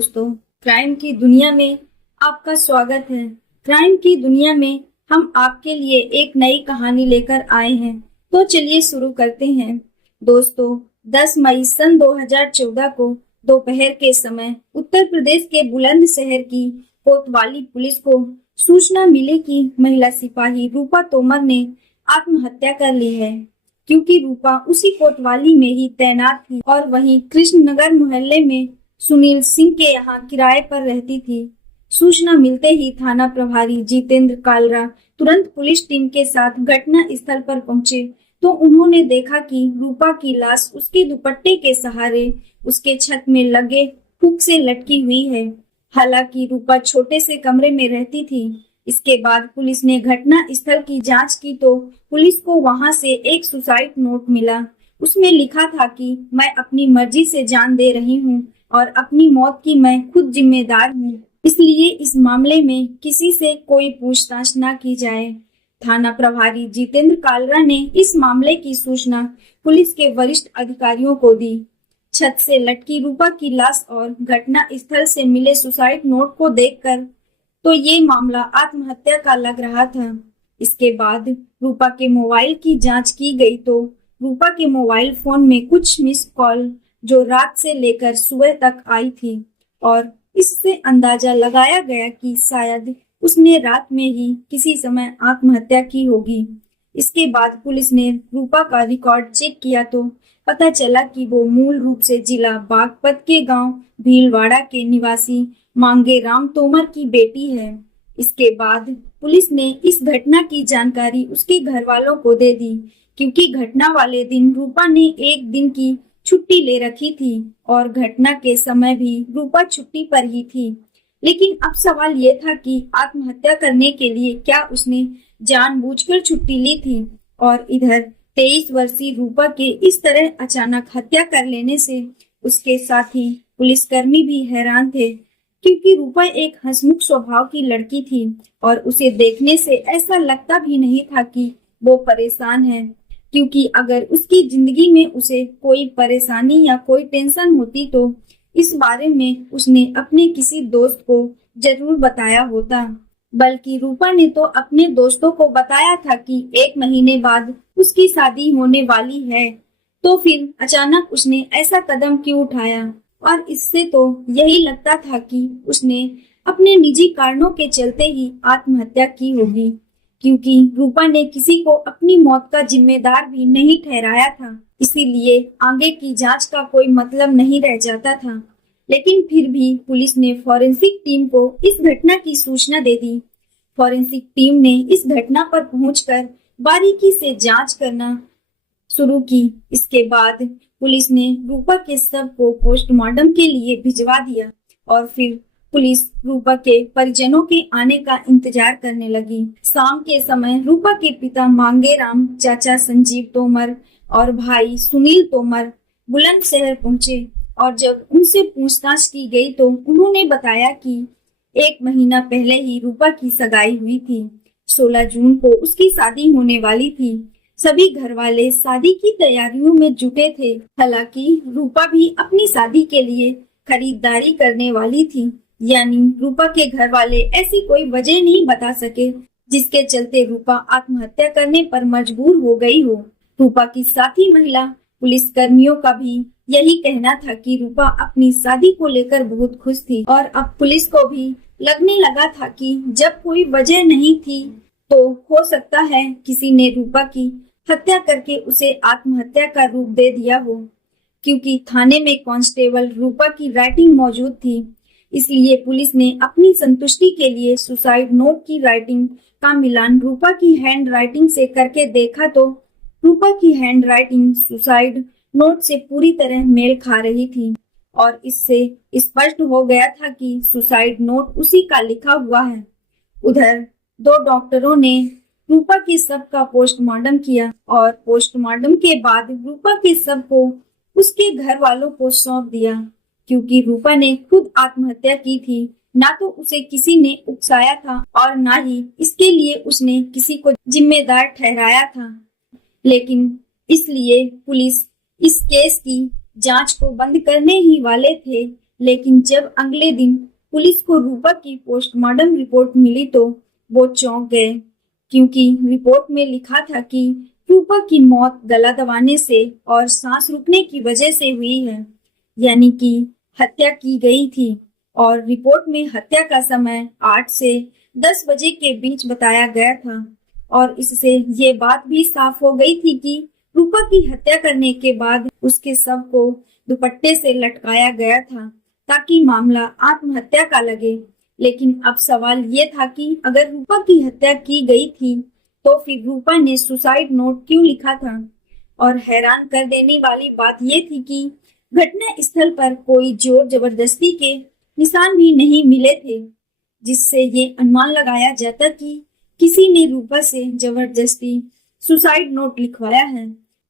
दोस्तों, क्राइम की दुनिया में आपका स्वागत है। क्राइम की दुनिया में हम आपके लिए एक नई कहानी लेकर आए हैं। तो चलिए शुरू करते हैं। दोस्तों, 10 मई सन 2014 को दोपहर के समय उत्तर प्रदेश के बुलंदशहर की कोतवाली पुलिस को सूचना मिली कि महिला सिपाही रूपा तोमर ने आत्महत्या कर ली है। क्योंकि रूपा उसी कोतवाली में ही तैनात थी और वहीं कृष्णनगर मोहल्ले में सुनील सिंह के यहाँ किराए पर रहती थी। सूचना मिलते ही थाना प्रभारी जितेंद्र कालरा तुरंत पुलिस टीम के साथ घटना स्थल पर पहुंचे तो उन्होंने देखा कि रूपा की लाश उसके दुपट्टे के सहारे उसके छत में लगे हुक से लटकी हुई है। हालांकि रूपा छोटे से कमरे में रहती थी। इसके बाद पुलिस ने घटना स्थल की जांच की तो पुलिस को वहां से एक सुसाइड नोट मिला। उसमें लिखा था कि मैं अपनी मर्जी से जान दे रही हूँ और अपनी मौत की मैं खुद जिम्मेदार हूँ, इसलिए इस मामले में किसी से कोई पूछताछ न की जाए। थाना प्रभारी जितेंद्र कालरा ने इस मामले की सूचना पुलिस के वरिष्ठ अधिकारियों को दी। छत से लटकी रूपा की लाश और घटना स्थल से मिले सुसाइड नोट को देखकर तो ये मामला आत्महत्या का लग रहा था। इसके बाद रूपा के मोबाइल की जांच की गई तो रूपा के मोबाइल फोन में कुछ मिस कॉल जो रात से लेकर सुबह तक आई थी और इससे अंदाजा लगाया गया कि शायद उसने रात में ही किसी समय आत्महत्या की होगी। इसके बाद पुलिस ने रूपा का रिकॉर्ड चेक किया तो पता चला कि वो मूल रूप से जिला बागपत के गांव भीलवाड़ा के निवासी मांगे राम तोमर की बेटी है। इसके बाद पुलिस ने इस घटना की जानकारी उसके घर वालों को दे दी, क्योंकि घटना वाले दिन रूपा ने एक दिन की छुट्टी ले रखी थी और घटना के समय भी रूपा छुट्टी पर ही थी। लेकिन अब सवाल ये था कि आत्महत्या करने के लिए क्या उसने जानबूझकर छुट्टी ली थी, और इधर 23 वर्षीय रूपा के इस तरह अचानक हत्या कर लेने से उसके साथी पुलिसकर्मी भी हैरान थे, क्योंकि रूपा एक हंसमुख स्वभाव की लड़की थी और उसे देखने से ऐसा लगता भी नहीं था कि वो परेशान है। क्योंकि अगर उसकी जिंदगी में उसे कोई परेशानी या कोई टेंशन होती तो इस बारे में उसने अपने किसी दोस्त को जरूर बताया होता। बल्कि रूपा ने तो अपने दोस्तों को बताया था कि 1 महीने बाद उसकी शादी होने वाली है। तो फिर अचानक उसने ऐसा कदम क्यों उठाया? और इससे तो यही लगता था कि उसने अपने निजी कारणों के चलते ही आत्महत्या की होगी, क्योंकि रूपा ने किसी को अपनी मौत का जिम्मेदार भी नहीं ठहराया था। इसीलिए आगे की जांच का कोई मतलब नहीं रह जाता था। लेकिन फिर भी पुलिस ने फॉरेंसिक टीम को इस घटना की सूचना दे दी। फॉरेंसिक टीम ने इस घटना पर पहुंचकर बारीकी से जांच करना शुरू की। इसके बाद पुलिस ने रूपा के शव को पोस्टमार्टम के लिए भिजवा दिया और फिर पुलिस रूपा के परिजनों के आने का इंतजार करने लगी। शाम के समय रूपा के पिता मांगेराम, चाचा संजीव तोमर और भाई सुनील तोमर बुलंदशहर पहुंचे और जब उनसे पूछताछ की गई तो उन्होंने बताया कि 1 महीना पहले ही रूपा की सगाई हुई थी। 16 जून को उसकी शादी होने वाली थी। सभी घर वाले शादी की तैयारियों में जुटे थे। हालांकि रूपा भी अपनी शादी के लिए खरीदारी करने वाली थी, यानी रूपा के घर वाले ऐसी कोई वजह नहीं बता सके जिसके चलते रूपा आत्महत्या करने पर मजबूर हो गई हो। रूपा की साथी महिला पुलिस कर्मियों का भी यही कहना था कि रूपा अपनी शादी को लेकर बहुत खुश थी और अब पुलिस को भी लगने लगा था कि जब कोई वजह नहीं थी तो हो सकता है किसी ने रूपा की हत्या करके उसे आत्महत्या का रूप दे दिया हो। क्योंकि थाने में कांस्टेबल रूपा की राइटिंग मौजूद थी, इसलिए पुलिस ने अपनी संतुष्टि के लिए सुसाइड नोट की राइटिंग का मिलान रूपा की हैंड राइटिंग से करके देखा तो रूपा की हैंड राइटिंग सुसाइड नोट से पूरी तरह मेल खा रही थी और इससे स्पष्ट हो गया था कि सुसाइड नोट उसी का लिखा हुआ है। उधर 2 डॉक्टरों ने रूपा के शव का पोस्टमार्टम किया और पोस्टमार्टम के बाद रूपा के शव को उसके घर वालों को सौंप दिया। क्योंकि रूपा ने खुद आत्महत्या की थी, ना तो उसे किसी ने उकसाया था और ना ही इसके लिए उसने किसी को जिम्मेदार ठहराया था। लेकिन इसलिए पुलिस इस केस की जांच को बंद करने ही वाले थे, लेकिन जब अगले दिन पुलिस को रूपा की पोस्टमार्टम रिपोर्ट मिली तो वो चौंक गए, क्योंकि रिपोर्ट में लिखा था कि रूपा की मौत गला दबाने से और सांस रुकने की वजह से हुई है, यानी कि हत्या की गई थी। और रिपोर्ट में हत्या का समय 8 से 10 बजे के बीच बताया गया था। और इससे ये बात भी साफ हो गई थी कि रूपा की हत्या करने के बाद उसके शव को दुपट्टे से लटकाया गया था, ताकि मामला आत्महत्या का लगे। लेकिन अब सवाल ये था कि अगर रूपा की हत्या की गई थी तो फिर रूपा ने सुसाइड नोट क्यों लिखा था। और हैरान कर देने वाली बात ये थी कि घटना स्थल पर कोई जोर जबरदस्ती के निशान भी नहीं मिले थे, जिससे ये अनुमान लगाया जाता कि किसी ने रूपा से जबरदस्ती सुसाइड नोट लिखवाया है।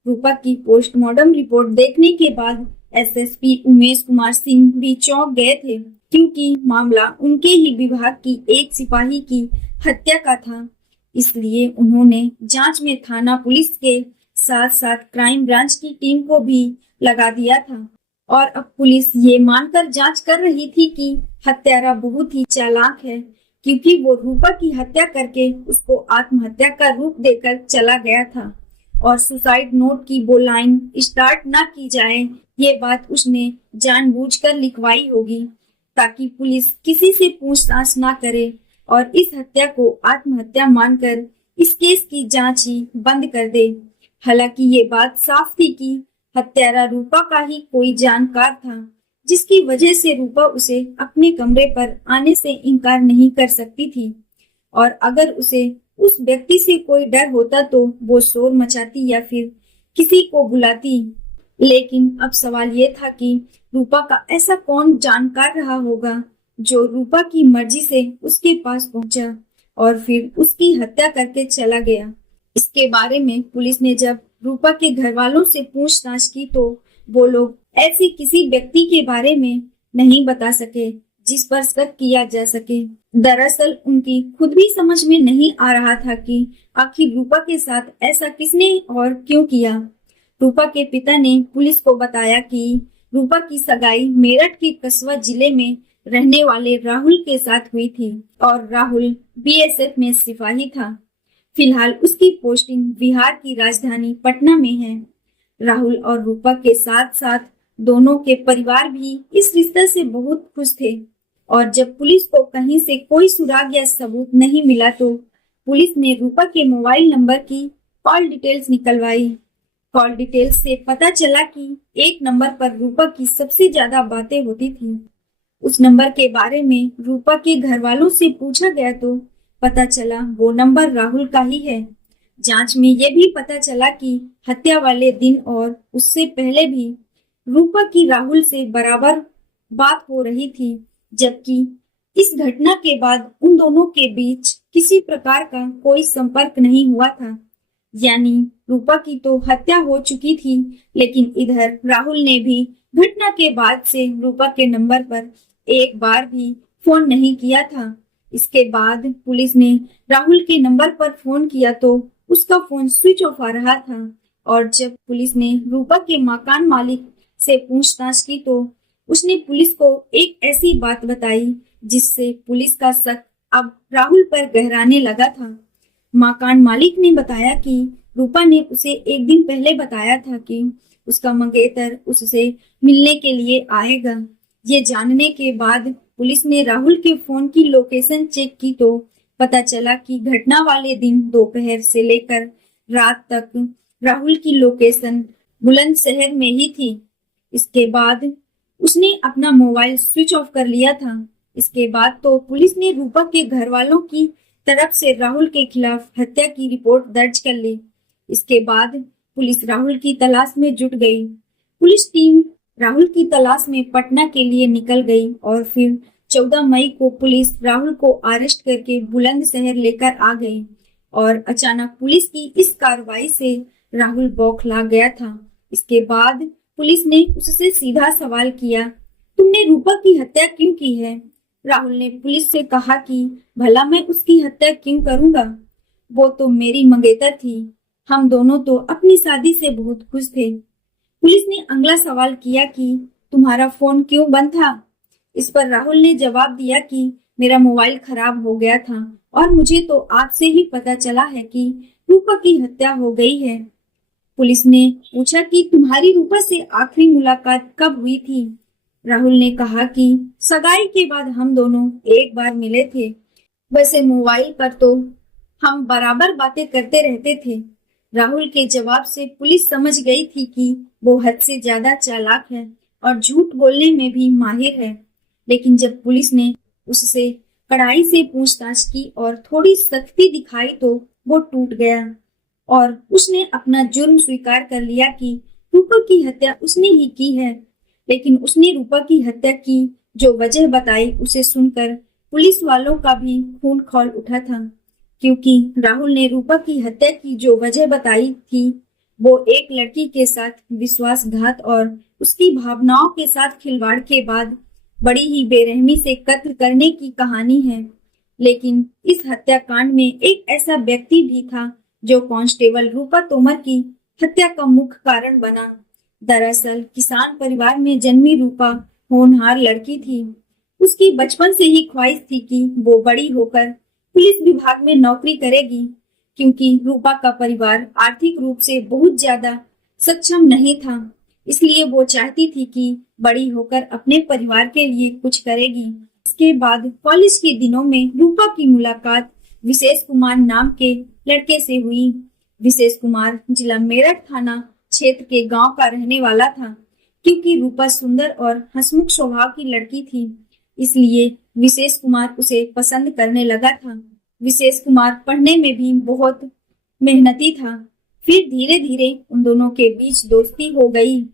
रूपा की पोस्टमार्टम रिपोर्ट देखने के बाद एसएसपी उमेश कुमार सिंह भी चौंक गए थे, क्योंकि मामला उनके ही विभाग की एक सिपाही की हत्या का था। इसलिए उन्होंने जांच में थाना पुलिस के साथ साथ क्राइम ब्रांच की टीम को भी लगा दिया था। और अब पुलिस ये मानकर जांच कर रही थी कि हत्यारा बहुत ही चालाक है, क्योंकि वो रूपा की हत्या करके उसको आत्महत्या का रूप देकर चला गया था। और सुसाइड नोट की वो लाइन स्टार्ट ना की जाए, ये बात उसने जानबूझकर लिखवाई होगी, ताकि पुलिस किसी से पूछताछ ना करे और इस हत्या को आत्महत्या मानकर इस केस की जांच ही बंद कर दे। हालांकि ये बात साफ थी कि हत्यारा रूपा का ही कोई जानकार था, जिसकी वजह से रूपा उसे अपने कमरे पर आने से इनकार नहीं कर सकती थी। और अगर उसे उस व्यक्ति से कोई डर होता तो वो शोर मचाती या फिर किसी को बुलाती। लेकिन अब सवाल ये था कि रूपा का ऐसा कौन जानकार रहा होगा जो रूपा की मर्जी से उसके पास पहुंचा और फिर उसकी हत्या करके चला गया। इसके बारे में पुलिस ने जब रूपा के घर वालों से पूछताछ की तो वो लोग ऐसे किसी व्यक्ति के बारे में नहीं बता सके जिस पर शक किया जा सके। दरअसल उनकी खुद भी समझ में नहीं आ रहा था कि आखिर रूपा के साथ ऐसा किसने और क्यों किया। रूपा के पिता ने पुलिस को बताया कि रूपा की सगाई मेरठ के कस्बा जिले में रहने वाले राहुल के साथ हुई थी और राहुल बीएसएफ में सिपाही था। फिलहाल उसकी पोस्टिंग बिहार की राजधानी पटना में है। राहुल और रूपा के साथ साथ दोनों के परिवार भी इस रिश्ते से बहुत खुश थे। और जब पुलिस को कहीं से कोई सुराग या सबूत नहीं मिला तो पुलिस ने रूपा के मोबाइल नंबर की कॉल डिटेल्स निकलवाई। कॉल डिटेल्स से पता चला कि एक नंबर पर रूपा की सबसे ज्यादा बातें होती थी। उस नंबर के बारे में रूपा के घर वालों से पूछा गया तो पता चला वो नंबर राहुल का ही है। जांच में ये भी पता चला कि हत्या वाले दिन और उससे पहले भी रूपा की राहुल से बराबर बात हो रही थी, जबकि इस घटना के बाद उन दोनों के बीच किसी प्रकार का कोई संपर्क नहीं हुआ था। यानी रूपा की तो हत्या हो चुकी थी, लेकिन इधर राहुल ने भी घटना के बाद से रूपा के नंबर पर एक बार भी फोन नहीं किया था। इसके बाद पुलिस ने राहुल के नंबर पर फोन किया तो उसका फोन स्विच ऑफ आ रहा था। और जब पुलिस ने रूपा के मकान मालिक से पूछताछ की तो उसने पुलिस को एक ऐसी बात बताई जिससे पुलिस का शक अब राहुल पर गहराने लगा था। मकान मालिक ने बताया कि रूपा ने उसे एक दिन पहले बताया था कि उसका मंगेतर उससे मिलने के लिए आएगा। ये जानने के बाद पुलिस ने राहुल के फोन की लोकेशन चेक की तो पता चला कि घटना वाले दिन दोपहर से लेकर रात तक राहुल की लोकेशन बुलंदशहर में ही थी। इसके बाद उसने अपना मोबाइल स्विच ऑफ कर लिया था। इसके बाद तो पुलिस ने रूपा के घर वालों की तरफ से राहुल के खिलाफ हत्या की रिपोर्ट दर्ज कर ली। इसके बाद पुलिस राहुल की तलाश में जुट गई। पुलिस टीम राहुल की तलाश में पटना के लिए निकल गई और फिर 14 मई को पुलिस राहुल को अरेस्ट करके बुलंदशहर लेकर आ गई। और अचानक पुलिस की इस कार्रवाई से राहुल बौखला गया था। इसके बाद पुलिस ने उससे सीधा सवाल किया, तुमने रूपा की हत्या क्यों की है? राहुल ने पुलिस से कहा कि भला मैं उसकी हत्या क्यों करूंगा, वो तो मेरी मंगेतर थी, हम दोनों तो अपनी शादी से बहुत खुश थे। पुलिस ने अगला सवाल किया कि तुम्हारा फोन क्यों बंद था? इस पर राहुल ने जवाब दिया कि मेरा मोबाइल खराब हो गया था और मुझे तो आपसे ही पता चला है कि रूपा की हत्या हो गई है। पुलिस ने पूछा कि तुम्हारी रूपा से आखिरी मुलाकात कब हुई थी? राहुल ने कहा कि सगाई के बाद हम दोनों एक बार मिले थे। वैसे मोबाइल पर तो हम बराबर बातें करते रहते थे। राहुल के जवाब से पुलिस समझ गई थी कि वो हद से ज्यादा चालाक है और झूठ बोलने में भी माहिर है। लेकिन जब पुलिस ने उससे कड़ाई से पूछताछ की और थोड़ी सख्ती दिखाई तो वो टूट गया और उसने अपना जुर्म स्वीकार कर लिया कि रूपा की हत्या उसने ही की है। लेकिन उसने रूपा की हत्या की जो वजह बताई उसे सुनकर पुलिस वालों का भी खून खौल उठा था, क्योंकि राहुल ने रूपा की हत्या की जो वजह बताई थी वो एक लड़की के साथ विश्वासघात और उसकी भावनाओं के साथ खिलवाड़ के बाद बड़ी ही बेरहमी से कत्ल करने की कहानी है। लेकिन इस हत्याकांड में एक ऐसा व्यक्ति भी था जो कांस्टेबल रूपा तोमर की हत्या का मुख्य कारण बना। दरअसल किसान परिवार में जन्मी रूपा होनहार लड़की थी। उसकी बचपन से ही ख्वाहिश थी कि वो बड़ी होकर पुलिस विभाग में नौकरी करेगी, क्योंकि रूपा का परिवार आर्थिक रूप से बहुत ज्यादा सक्षम नहीं था। इसलिए वो चाहती थी कि बड़ी होकर अपने परिवार के लिए कुछ करेगी। इसके बाद कॉलेज के दिनों में रूपा की मुलाकात विशेष कुमार नाम के लड़के से हुई। विशेष कुमार जिला मेरठ थाना क्षेत्र के गांव का रहने वाला था। क्योंकि रूपा सुंदर और हंसमुख स्वभाव की लड़की थी, इसलिए विशेष कुमार उसे पसंद करने लगा था। विशेष कुमार पढ़ने में भी बहुत मेहनती था। फिर धीरे धीरे उन दोनों के बीच दोस्ती हो गई,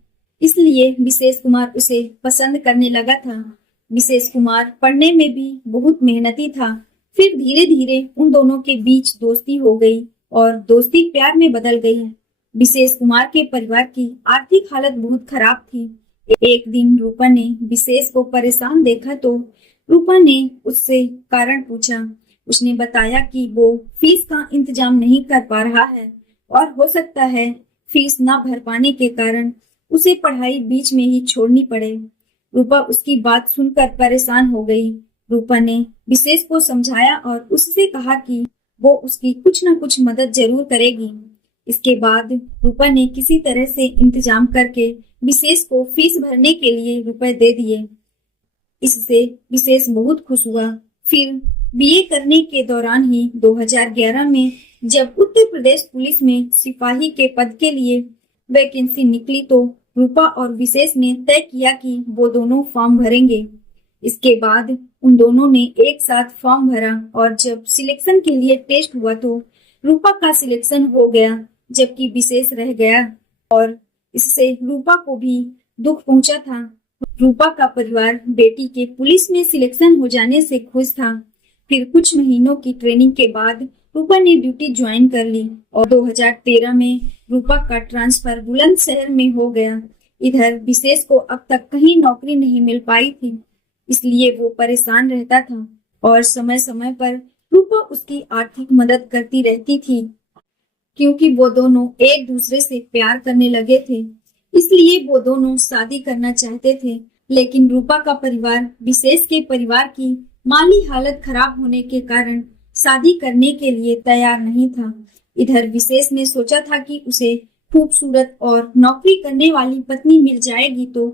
इसलिए विशेष कुमार उसे पसंद करने लगा था। विशेष कुमार पढ़ने में भी बहुत मेहनती था। फिर धीरे धीरे उन दोनों के बीच दोस्ती हो गई और दोस्ती प्यार में बदल गई। विशेष कुमार के परिवार की आर्थिक हालत बहुत खराब थी। एक दिन रूपा ने विशेष को परेशान देखा तो रूपा ने उससे कारण पूछा। उसने बताया कि वो फीस का इंतजाम नहीं कर पा रहा है और हो सकता है फीस ना भर पाने के कारण उसे पढ़ाई बीच में ही छोड़नी पड़े। रूपा उसकी बात सुनकर परेशान हो गई। रूपा ने विशेष को समझाया और उससे कहा कि वो उसकी कुछ न कुछ मदद जरूर करेगी। इसके बाद रूपा ने किसी तरह से इंतजाम करके विशेष को फीस भरने के लिए रुपए दे दिए। इससे विशेष बहुत खुश हुआ। फिर बीए करने के दौरान ही 2011 में जब उत्तर प्रदेश पुलिस में सिपाही के पद के लिए वैकेंसी निकली तो रूपा और विशेष ने तय किया कि वो दोनों फॉर्म भरेंगे। इसके बाद उन दोनों ने एक साथ फॉर्म भरा और जब सिलेक्शन के लिए टेस्ट हुआ तो रूपा का सिलेक्शन हो गया, जबकि विशेष रह गया और इससे रूपा को भी दुख पहुंचा था। रूपा का परिवार बेटी के पुलिस में सिलेक्शन हो जाने से खुश था। फिर कुछ महीनों की ट्रेनिंग के बाद रूपा ने ड्यूटी ज्वाइन कर ली और 2013 में रूपा का ट्रांसफर बुलंदशहर में हो गया। इधर विशेष को अब तक कहीं नौकरी नहीं मिल पाई थी, इसलिए वो परेशान रहता था और समय समय पर रूपा उसकी आर्थिक मदद करती रहती थी। क्योंकि वो दोनों एक दूसरे से प्यार करने लगे थे, इसलिए वो दोनों शादी करना चाहते थे। लेकिन रूपा का परिवार विशेष के परिवार की माली हालत खराब होने के कारण शादी करने के लिए तैयार नहीं था। इधर विशेष ने सोचा था कि उसे खूबसूरत और नौकरी करने वाली पत्नी मिल जाएगी तो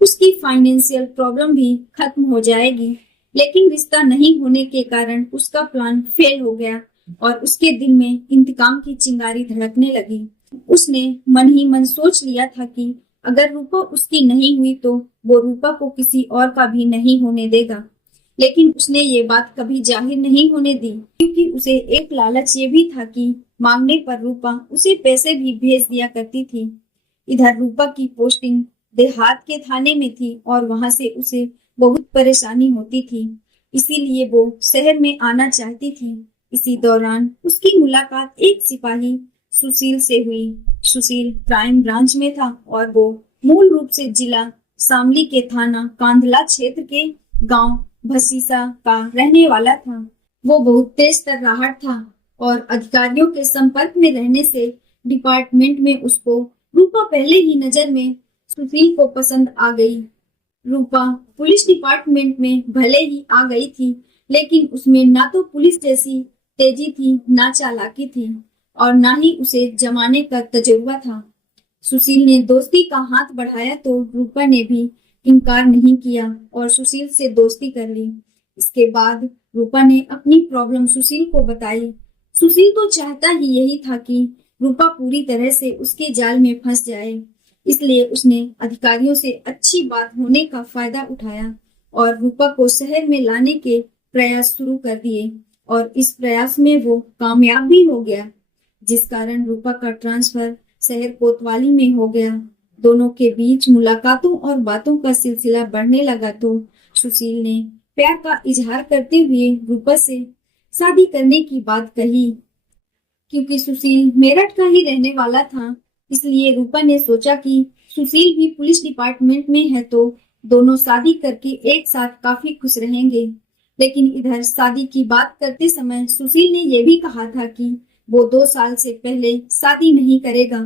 उसकी फाइनेंशियल प्रॉब्लम भी खत्म हो जाएगी। लेकिन रिश्ता नहीं होने के कारण उसका प्लान फेल हो गया और उसके दिल में इंतकाम की चिंगारी धड़कने लगी। उसने मन ही मन सोच लिया था कि अगर रूपा उसकी नहीं हुई तो वो रूपा को किसी और का भी नहीं होने देगा। लेकिन उसने ये बात कभी जाहिर नहीं होने दी, क्योंकि उसे एक लालच ये भी था कि मांगने पर रूपा उसे पैसे भी भेज दिया करती थी। इधर रूपा की पोस्टिंग देहात के थाने में थी और वहां से उसे बहुत परेशानी होती थी, इसीलिए वो शहर में आना चाहती थी। इसी दौरान उसकी मुलाकात एक सिपाही सुशील से हुई। सुशील क्राइम ब्रांच में था और वो मूल रूप से जिला शामली के थाना कांधला क्षेत्र के गांव भसीसा का रहने वाला था। वो बहुत तेज तर्राहट था और अधिकारियों के संपर्क में रहने से डिपार्टमेंट में उसको रूपा पहले ही नजर में सुशील को पसंद आ गई। रूपा पुलिस डिपार्टमेंट में भले ही आ गई थी, लेकिन उसमें ना तो पुलिस जैसी तेजी थी, ना चालाकी थी, और ना ही उसे जमाने का तजुर्बा था। सुशील ने दोस्ती का हाथ बढ़ाया तो रूपा ने भी इनकार नहीं किया और सुशील से दोस्ती कर ली। इसके बाद रूपा ने अपनी प्रॉब्लम सुशील को बताई। सुशील तो चाहता ही यही था कि रूपा पूरी तरह से उसके जाल में फंस जाए, इसलिए उसने अधिकारियों से अच्छी बात होने का फायदा उठाया और रूपा को शहर में लाने के प्रयास शुरू कर दिए, और इस प्रयास में वो कामयाब भी हो गया, जिस कारण रूपा का ट्रांसफर शहर कोतवाली में हो गया। दोनों के बीच मुलाकातों और बातों का सिलसिला बढ़ने लगा तो सुशील ने प्यार का इजहार करते हुए रूपा से शादी करने की बात कही। क्योंकि सुशील मेरठ का ही रहने वाला था, इसलिए रूपा ने सोचा कि सुशील भी पुलिस डिपार्टमेंट में है तो दोनों शादी करके एक साथ काफी खुश रहेंगे। लेकिन इधर शादी की बात करते समय सुशील ने यह भी कहा था कि वो 2 साल से पहले शादी नहीं करेगा,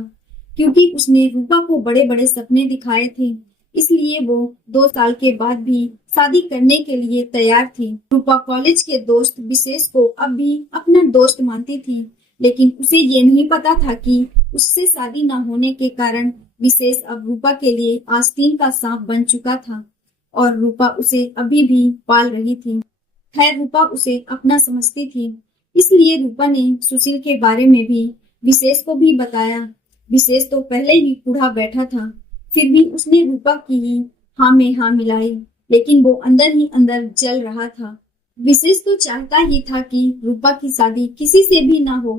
क्योंकि उसने रूपा को बड़े बड़े सपने दिखाए थे, इसलिए वो 2 साल के बाद भी शादी करने के लिए तैयार थी। रूपा कॉलेज के दोस्त विशेष को अब भी अपना दोस्त मानती थी, लेकिन उसे ये नहीं पता था कि उससे शादी न होने के कारण विशेष अब रूपा के लिए आस्तीन का सांप बन चुका था और रूपा उसे अभी भी पाल रही थी। खैर, रूपा उसे अपना समझती थी, इसलिए रूपा ने सुशील के बारे में भी विशेष को भी बताया। विशेष तो पहले ही बूढ़ा बैठा था, फिर भी उसने रूपा की ही हाँ में हाँ मिलाई, लेकिन वो अंदर ही अंदर जल रहा था। विशेष तो चाहता ही था कि रूपा की शादी किसी से भी ना हो,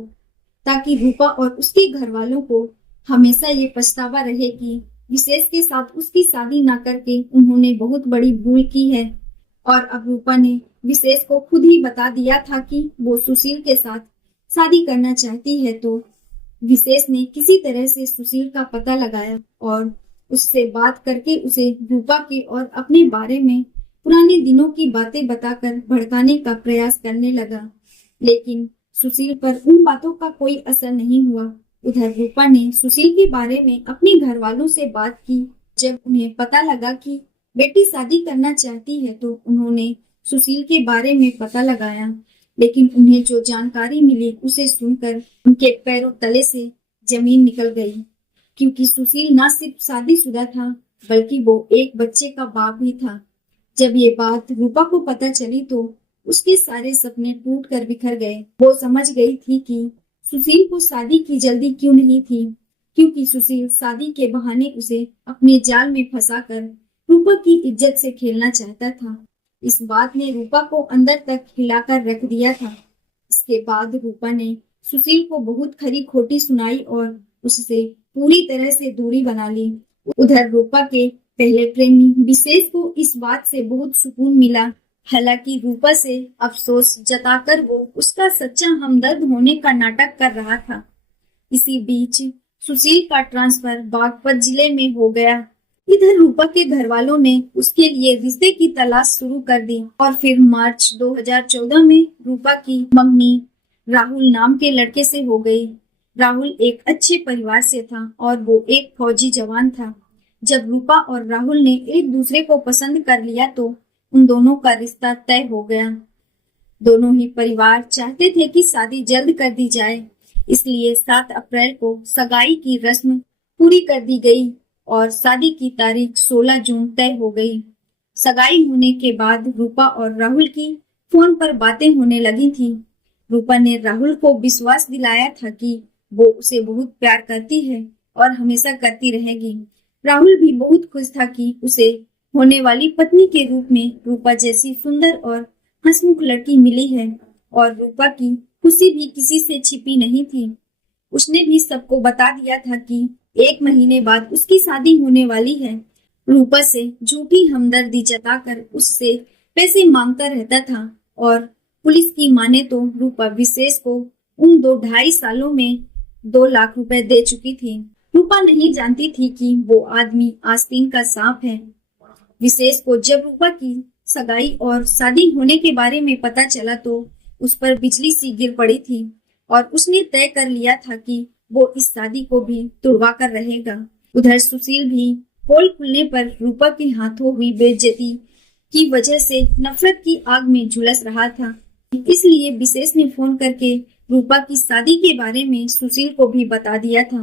ताकि रूपा और उसके घर वालों को हमेशा ये पछतावा रहे कि विशेष के साथ उसकी शादी ना करके उन्होंने बहुत बड़ी भूल की है। और अब रूपा ने विशेष को खुद ही बता दिया था कि वो सुशील के साथ शादी करना चाहती है, तो विशेष ने किसी तरह से सुशील का पता लगाया और उससे बात करके उसे रूपा के और अपने बारे में पुराने दिनों की बातें बताकर भड़काने का प्रयास करने लगा, लेकिन सुशील पर उन बातों का कोई असर नहीं हुआ। उधर रूपा ने सुशील के बारे में अपने घर वालों से बात की। जब उन्हें पता लगा कि बेटी शादी करना चाहती है तो उन्होंने सुशील के बारे में पता लगाया, लेकिन उन्हें जो जानकारी मिली उसे सुनकर उनके पैरों तले से जमीन निकल गई, क्योंकि सुशील न सिर्फ शादीशुदा था बल्कि वो एक बच्चे का बाप भी था। जब ये बात रूपा को पता चली तो उसके सारे सपने टूट कर बिखर गए। वो समझ गई थी कि सुशील को शादी की जल्दी क्यों नहीं थी, क्योंकि सुशील शादी के बहाने उसे अपने जाल में फंसाकर रूपा की इज्जत से खेलना चाहता था। इस बात ने रूपा को अंदर तक हिलाकर रख दिया था। इसके बाद रूपा ने सुशील को बहुत खरी खोटी सुनाई और उससे पूरी तरह से दूरी बना ली। उधर रूपा के पहले प्रेमी विशेष को इस बात से बहुत सुकून मिला। हालांकि रूपा से अफसोस जताकर वो उसका सच्चा हमदर्द होने का नाटक कर रहा था। इसी बीच सुशील का ट्रांसफर बागपत जिले में हो गया। इधर रूपा के घर वालों ने उसके लिए रिश्ते की तलाश शुरू कर दी और फिर मार्च 2014 में रूपा की मंगनी राहुल नाम के लड़के से हो गई। राहुल एक अच्छे परिवार से था और वो एक फौजी जवान था। जब रूपा और राहुल ने एक दूसरे को पसंद कर लिया तो उन दोनों का रिश्ता तय हो गया। दोनों ही परिवार चाहते थे कि शादी जल्द कर दी जाए, इसलिए 7 अप्रैल को सगाई की रस्म पूरी कर दी गई और शादी की तारीख 16 जून तय हो गई। सगाई होने के बाद रूपा और राहुल की फोन पर बातें होने लगी थी। रूपा ने राहुल को विश्वास दिलाया था कि वो उसे बहुत प्यार करती है और हमेशा करती रहेगी। राहुल भी बहुत खुश था कि उसे होने वाली पत्नी के रूप में रूपा जैसी सुंदर और हंसमुख लड़की मिली है, और रूपा की खुशी भी किसी से छिपी नहीं थी। उसने भी सबको बता दिया था कि 1 महीने बाद उसकी शादी होने वाली है। रूपा से झूठी हमदर्दी जताकर उससे पैसे मांगता रहता था और पुलिस की माने तो रूपा विशेष को उन 2-2.5 सालों में 2 लाख रुपए दे चुकी थी। रूपा नहीं जानती थी कि वो आदमी आस्तीन का सांप है। विशेष को जब रूपा की सगाई और शादी होने के बारे में पता चला तो उस पर बिजली सी गिर पड़ी थी और उसने तय कर लिया था कि वो इस शादी को भी तुड़वा कर रहेगा। उधर सुशील भी पोल खुलने पर रूपा के हाथों हुई बेइज्जती की वजह से नफरत की आग में झुलस रहा था। इसलिए विशेष ने फोन करके रूपा की शादी के बारे में सुशील को भी बता दिया था।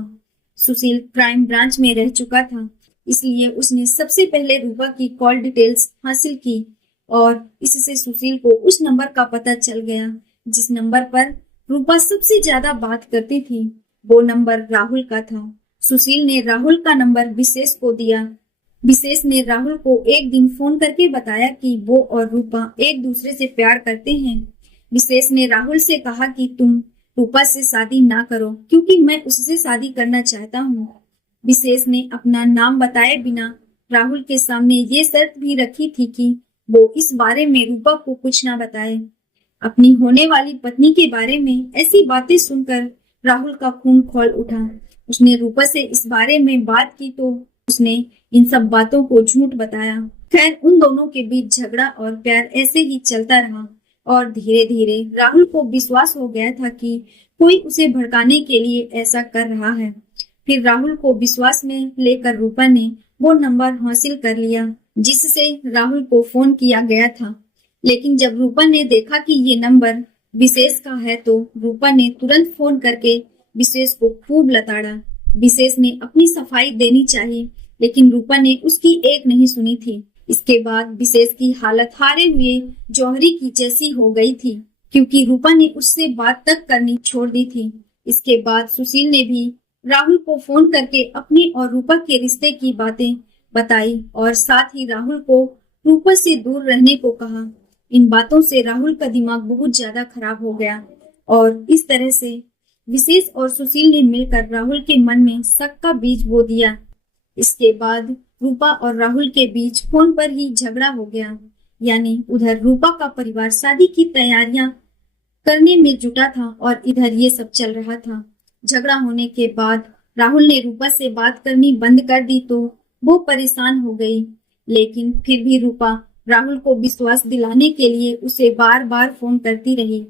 सुशील क्राइम ब्रांच में रह चुका था, इसलिए उसने सबसे पहले रूपा की कॉल डिटेल्स हासिल की और इससे सुशील को उस नंबर का पता चल गया जिस नंबर पर रूपा सबसे ज्यादा बात करती थी। वो नंबर राहुल का था। सुशील ने राहुल का नंबर विशेष को दिया। विशेष ने राहुल को एक दिन फोन करके बताया कि वो और रूपा एक दूसरे से प्यार करते हैं। विशेष ने राहुल से कहा कि तुम रूपा से शादी ना करो क्योंकि मैं उससे शादी करना चाहता हूँ। विशेष ने अपना नाम बताए बिना राहुल के सामने ये शर्त भी रखी थी कि वो इस बारे में रूपा को कुछ ना बताए। अपनी होने वाली पत्नी के बारे में ऐसी बातें सुनकर राहुल का खून खौल उठा। उसने रूपा से इस बारे में बात की तो उसने इन सब बातों को झूठ बताया। खैर, उन दोनों के बीच झगड़ा और प्यार ऐसे ही चलता रहा और धीरे धीरे राहुल को विश्वास हो गया था कि कोई उसे भड़काने के लिए ऐसा कर रहा है। फिर राहुल को विश्वास में लेकर रूपा ने वो नंबर हासिल कर लिया जिससे राहुल को फोन किया गया था। लेकिन जब रूपा ने देखा कि ये नंबर विशेष का है तो रूपा ने तुरंत फोन करके विशेष को खूब लताड़ा। विशेष ने अपनी सफाई देनी चाहिए, लेकिन रूपा ने उसकी एक नहीं सुनी थी। इसके बाद विशेष की हालत हारे हुए जौहरी की जैसी हो गई थी क्योंकि रूपा ने उससे बात तक करनी छोड़ दी थी। इसके बाद सुशील ने भी राहुल को फोन करके अपने और रूपा के रिश्ते की बातें बताई और साथ ही राहुल को रूपा से दूर रहने को कहा। इन बातों से राहुल का दिमाग बहुत ज्यादा खराब हो गया और इस तरह से विशेष और सुशील ने मिलकर राहुल के मन में शक का बीज बो दिया। इसके बाद रूपा और राहुल के बीच फोन पर ही झगड़ा हो गया। यानी उधर रूपा का परिवार शादी की तैयारियां करने में जुटा था और इधर ये सब चल रहा था। झगड़ा होने के बाद राहुल ने रूपा से बात करनी बंद कर दी तो वो परेशान हो गई, लेकिन फिर भी रूपा राहुल को विश्वास दिलाने के लिए उसे बार बार फोन करती रही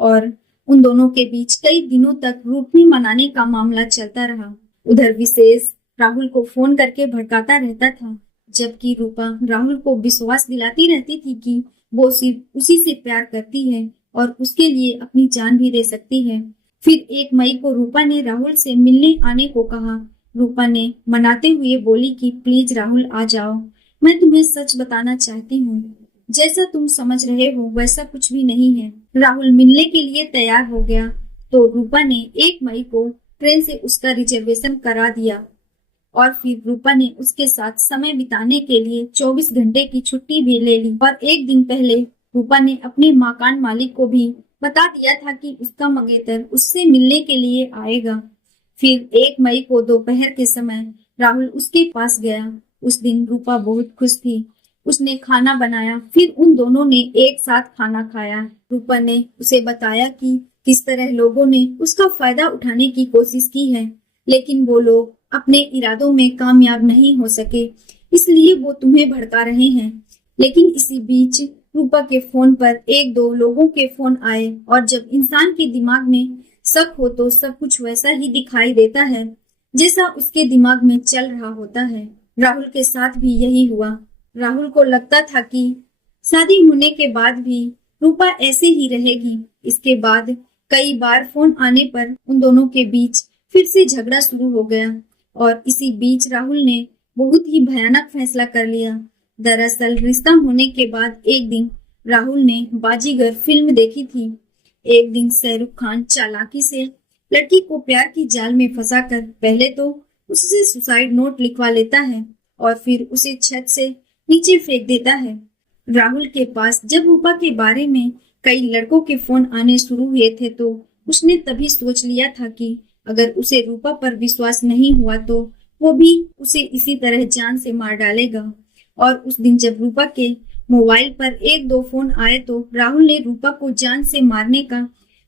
और उन दोनों के बीच कई दिनों तक रूठनी मनाने का मामला चलता रहा। उधर विशेष राहुल को फोन करके भड़काता रहता था, जबकि रूपा राहुल को विश्वास दिलाती रहती थी कि वो सिर्फ उसी से प्यार करती है और उसके लिए अपनी जान भी दे सकती है। फिर 1 मई को रूपा ने राहुल से मिलने आने को कहा। रूपा ने मनाते हुए बोली कि प्लीज राहुल आ जाओ, मैं तुम्हें सच बताना चाहती हूँ। जैसा तुम समझ रहे हो वैसा कुछ भी नहीं है। राहुल मिलने के लिए तैयार हो गया तो रूपा ने 1 मई को ट्रेन से उसका रिजर्वेशन करा दिया और फिर रूपा ने उसके साथ समय बिताने के लिए 24 घंटे की छुट्टी भी ले ली। और एक दिन पहले रूपा ने अपने मकान मालिक को भी बता दिया था कि उसका मंगेतर उससे मिलने के लिए आएगा। फिर 1 मई को दोपहर के समय राहुल उसके पास गया। उस दिन रूपा बहुत खुश थी। उसने खाना बनाया, फिर उन दोनों ने एक साथ खाना खाया। रूपा ने उसे बताया कि किस तरह लोगों ने उसका फायदा उठाने की कोशिश की है, लेकिन वो लोग अपने इरादों में कामयाब नहीं हो सके, इसलिए वो तुम्हें भड़का रहे हैं। लेकिन इसी बीच रूपा के फोन पर 1-2 लोगों के फोन आए और जब इंसान के दिमाग में शक हो तो सब कुछ वैसा ही दिखाई देता है जैसा उसके दिमाग में चल रहा होता है। राहुल के साथ भी यही हुआ। राहुल को लगता था कि शादी होने के बाद भी रूपा ऐसे ही रहेगी। इसके बाद कई बार फोन आने पर उन दोनों के बीच फिर से झगड़ा शुरू हो गया और इसी बीच राहुल ने बहुत ही भयानक फैसला कर लिया। दरअसल रिश्ता होने के बाद एक दिन राहुल ने बाजीगर फिल्म देखी थी। एक दिन शाहरुख खान चालाकी से लड़की को प्यार की जाल में फंसाकर पहले तो उससे सुसाइड नोट लिखवा लेता है और फिर उसे छत से नीचे फेंक देता है। राहुल के पास जब रूपा के बारे में कई लड़कों के फोन आने शुरू हुए थे तो उसने तभी सोच लिया था कि अगर उसे रूपा पर विश्वास नहीं हुआ तो वो भी उसे इसी तरह जान से मार डालेगा। और उस दिन जब रूपा के मोबाइल पर 1-2 फोन आए तो राहुल ने रूपा को जान से मारने का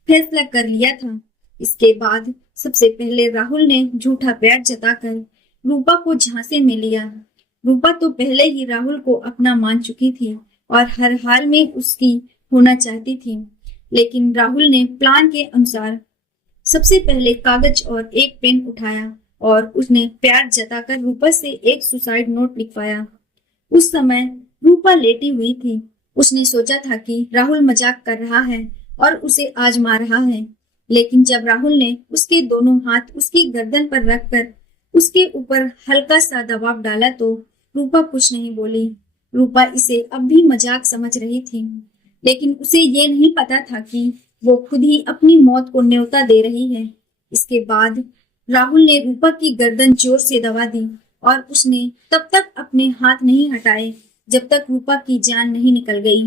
फैसला कर लिया था। इसके बाद सबसे पहले राहुल ने झूठा प्यार जताकर रूपा को झांसे में लिया। रूपा तो पहले ही राहुल को अपना मान चुकी थी और हर हाल में उसकी होना चाहती थी, लेकिन राहुल ने प्लान के अनुसार सबसे पहले कागज और एक पेन उठाया और उसने प्यार जताकर रूपा से एक सुसाइड नोट लिखवाया। उस समय रूपा लेटी हुई थी। उसने सोचा था कि राहुल मजाक कर रहा है और उसे आजमा रहा है, लेकिन जब राहुल ने उसके दोनों हाथ उसकी गर्दन पर रखकर उसके ऊपर हल्का सा दबाव डाला तो रूपा कुछ नहीं बोली। रूपा इसे अब भी मजाक समझ रही थी, लेकिन उसे ये नहीं पता था कि वो खुद ही अपनी मौत को न्योता दे रही है। इसके बाद राहुल ने रूपा की गर्दन जोर से दबा दी और उसने तब तक अपने हाथ नहीं हटाए जब तक रूपा की जान नहीं निकल गई,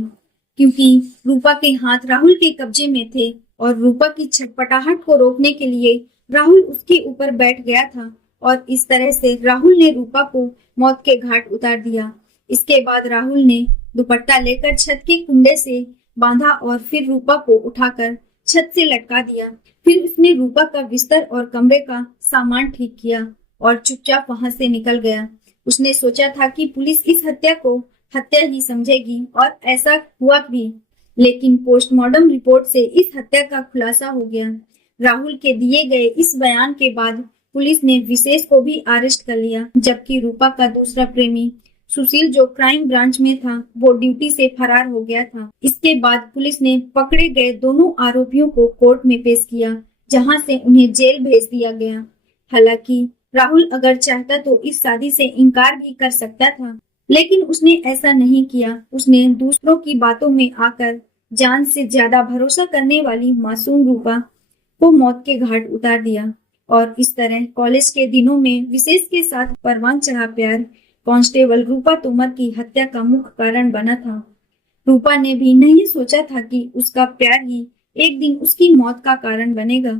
क्योंकि रूपा के हाथ राहुल के कब्जे में थे और रूपा की छटपटाहट को रोकने के लिए राहुल उसके ऊपर बैठ गया था और इस तरह से राहुल ने रूपा को मौत के घाट उतार दिया। इसके बाद राहुल ने दुपट्टा लेकर छत के कुंडे से बांधा और फिर रूपा को उठाकर छत से लटका दिया। फिर उसने रूपा का बिस्तर और कमरे का सामान ठीक किया और चुपचाप वहां से निकल गया। उसने सोचा था कि पुलिस इस हत्या को हत्या ही समझेगी और ऐसा हुआ भी, लेकिन पोस्टमार्टम रिपोर्ट से इस हत्या का खुलासा हो गया। राहुल के दिए गए इस बयान के बाद पुलिस ने विशेष को भी अरेस्ट कर लिया, जबकि रूपा का दूसरा प्रेमी सुशील जो क्राइम ब्रांच में था वो ड्यूटी से फरार हो गया था। इसके बाद पुलिस ने पकड़े गए दोनों आरोपियों को कोर्ट में पेश किया, जहां से उन्हें जेल भेज दिया गया। हालांकि राहुल अगर चाहता तो इस शादी से इनकार भी कर सकता था, लेकिन उसने ऐसा नहीं किया। उसने दूसरों की बातों में आकर जान से ज्यादा भरोसा करने वाली मासूम रूपा को मौत के घाट उतार दिया। और इस तरह कॉलेज के दिनों में विशेष के साथ परवान चढ़ा प्यार कांस्टेबल रूपा तोमर की हत्या का मुख्य कारण बना था। रूपा ने भी नहीं सोचा था कि उसका प्यार ही एक दिन उसकी मौत का कारण बनेगा।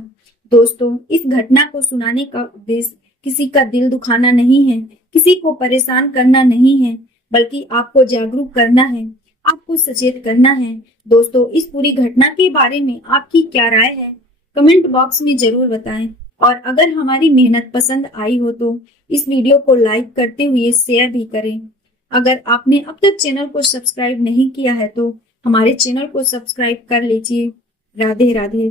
दोस्तों, इस घटना को सुनाने का उद्देश्य किसी का दिल दुखाना नहीं है, किसी को परेशान करना नहीं है, बल्कि आपको जागरूक करना है, आपको सचेत करना है। दोस्तों, इस पूरी घटना के बारे में आपकी क्या राय है, कमेंट बॉक्स में जरूर बताएं। और अगर हमारी मेहनत पसंद आई हो तो इस वीडियो को लाइक करते हुए शेयर भी करें। अगर आपने अब तक चैनल को सब्सक्राइब नहीं किया है तो हमारे चैनल को सब्सक्राइब कर लीजिए। राधे राधे।